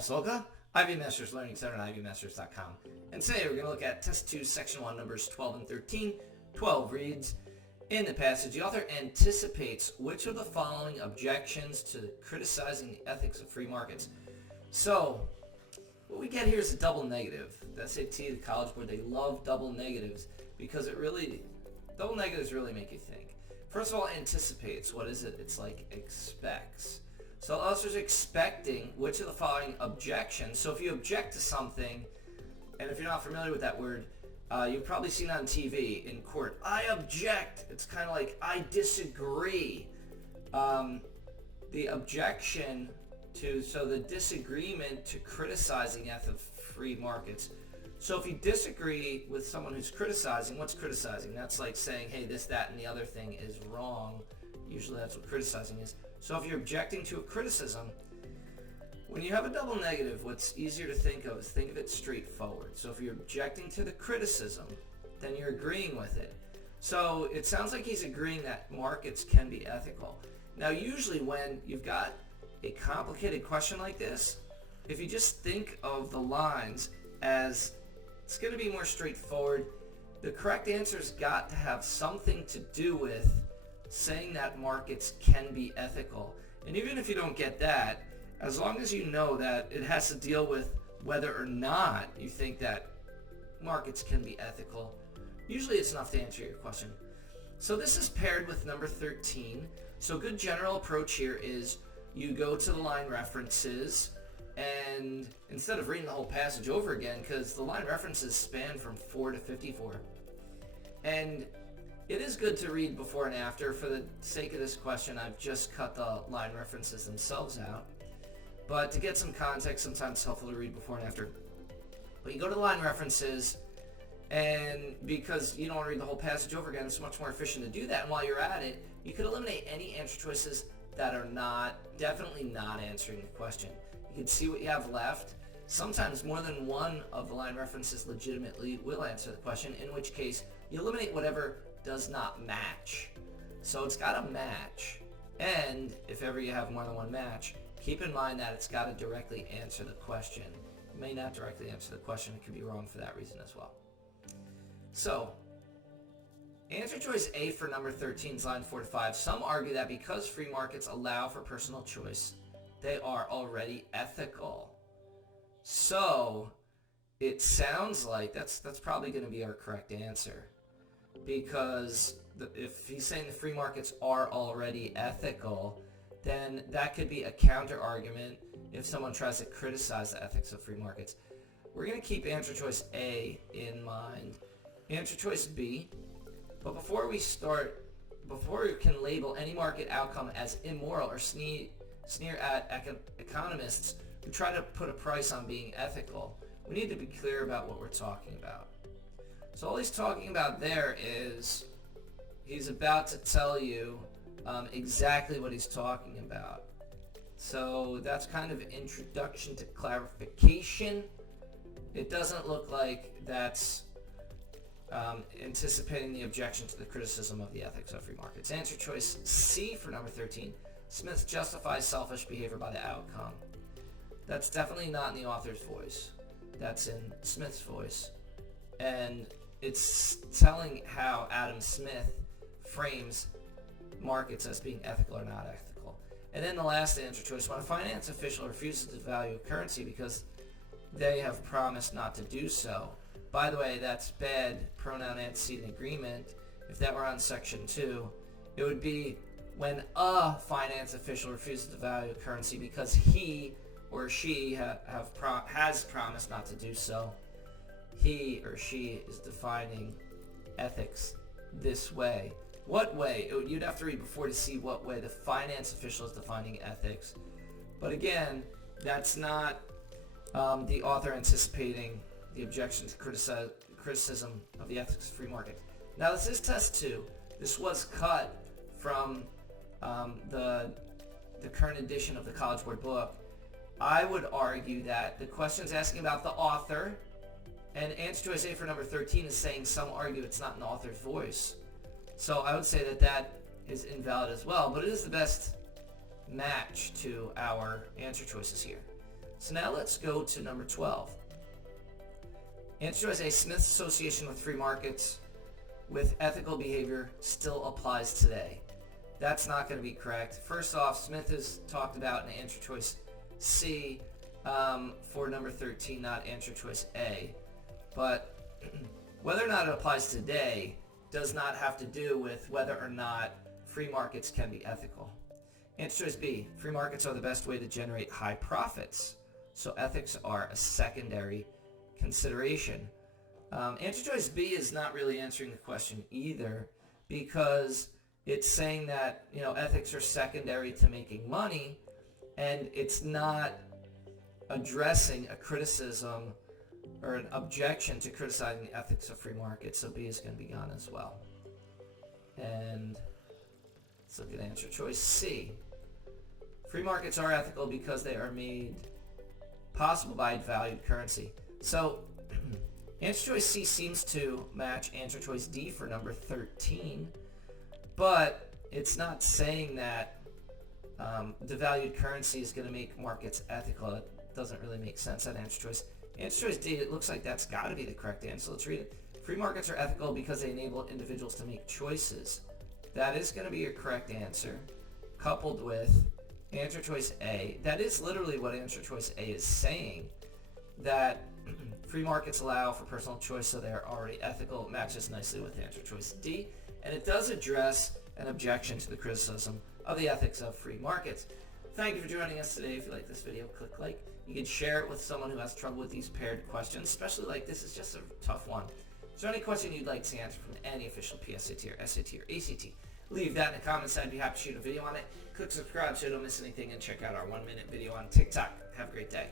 Solga, Ivy Masters Learning Center at ivymasters.com. And today we're going to look at Test 2, Section 1, numbers 12 and 13. 12 reads, in the passage, the author anticipates which of the following objections to criticizing the ethics of free markets. So, what we get here is a double negative. The SAT, the College Board, they love double negatives because double negatives really make you think. First of all, anticipates. What is it? It's like expects. So the author's expecting which of the following objections. So if you object to something, and if you're not familiar with that word, you've probably seen it on TV in court. I object. It's kind of like I disagree. The objection the disagreement to criticizing the ethics of free markets. So if you disagree with someone who's criticizing, what's criticizing? That's like saying, hey, this, that, and the other thing is wrong. Usually that's what criticizing is. So if you're objecting to a criticism, when you have a double negative, what's easier to think of is think of it straightforward. So if you're objecting to the criticism, then you're agreeing with it. So it sounds like he's agreeing that markets can be ethical. Now usually when you've got a complicated question like this, if you just think of the lines as it's going to be more straightforward, the correct answer's got to have something to do with saying that markets can be ethical. And even if you don't get that, as long as you know that it has to deal with whether or not you think that markets can be ethical, usually it's enough to answer your question. So this is paired with number 13. So a good general approach here is you go to the line references, and instead of reading the whole passage over again, because the line references span from 4 to 54, and it is good to read before and after. For the sake of this question, I've just cut the line references themselves out, but to get some context, sometimes it's helpful to read before and after. But you go to the line references, and because you don't want to read the whole passage over again, it's much more efficient to do that. And while you're at it, you could eliminate any answer choices that are definitely not answering the question. You can see what you have left. Sometimes more than one of the line references legitimately will answer the question, in which case you eliminate whatever does not match. So it's got to match. And if ever you have more than one match, keep in mind that it's got to directly answer the question. It may not directly answer the question. It could be wrong for that reason as well. So, answer choice A for number 13 is line 4 to 5. Some argue that because free markets allow for personal choice, they are already ethical. So, it sounds like that's probably going to be our correct answer. Because if he's saying the free markets are already ethical, then that could be a counter argument if someone tries to criticize the ethics of free markets. We're going to keep answer choice A in mind. Answer choice B. But before we can label any market outcome as immoral or sneer at economists who try to put a price on being ethical, we need to be clear about what we're talking about. So all he's talking about there is he's about to tell you exactly what he's talking about. So that's kind of an introduction to clarification. It doesn't look like that's anticipating the objection to the criticism of the ethics of free markets. Answer choice C for number 13. Smith justifies selfish behavior by the outcome. That's definitely not in the author's voice. That's in Smith's voice. And it's telling how Adam Smith frames markets as being ethical or not ethical. And then the last answer choice, when a finance official refuses to value a currency because they have promised not to do so. By the way, that's bad pronoun antecedent agreement. If that were on section 2, it would be when a finance official refuses to value a currency because he or she has promised not to do so. He or she is defining ethics this way. What way? You'd have to read before to see what way the finance official is defining ethics. But again, that's not the author anticipating the objection to criticism of the ethics of free market. Now this is test 2. This was cut from the current edition of the College Board book. I would argue that the question's asking about the author, and answer choice A for number 13 is saying some argue it's not in the author's voice. So I would say that is invalid as well, but it is the best match to our answer choices here. So now let's go to number 12. Answer choice A, Smith's association with free markets with ethical behavior still applies today. That's not going to be correct. First off, Smith is talked about in answer choice C for number 13, not answer choice A. But whether or not it applies today does not have to do with whether or not free markets can be ethical. Answer choice B, free markets are the best way to generate high profits. So ethics are a secondary consideration. Answer choice B is not really answering the question either, because it's saying that, ethics are secondary to making money, and it's not addressing a criticism or an objection to criticizing the ethics of free markets. So B is going to be gone as well. And let's look at answer choice C. Free markets are ethical because they are made possible by valued currency. So answer choice C seems to match answer choice D for number 13, but it's not saying that devalued currency is going to make markets ethical. It doesn't really make sense, that answer choice. Answer choice D, it looks like that's got to be the correct answer. Let's read it. Free markets are ethical because they enable individuals to make choices. That is going to be your correct answer, coupled with answer choice A. That is literally what answer choice A is saying, that free markets allow for personal choice, so they are already ethical. It matches nicely with answer choice D, and it does address an objection to the criticism of the ethics of free markets. Thank you for joining us today. If you like this video, click like. You can share it with someone who has trouble with these paired questions, especially like this is just a tough one. Is there any question you'd like to answer from any official PSAT or SAT or ACT? Leave that in the comments. I'd be happy to shoot a video on it. Click subscribe so you don't miss anything, and check out our 1-minute video on TikTok. Have a great day.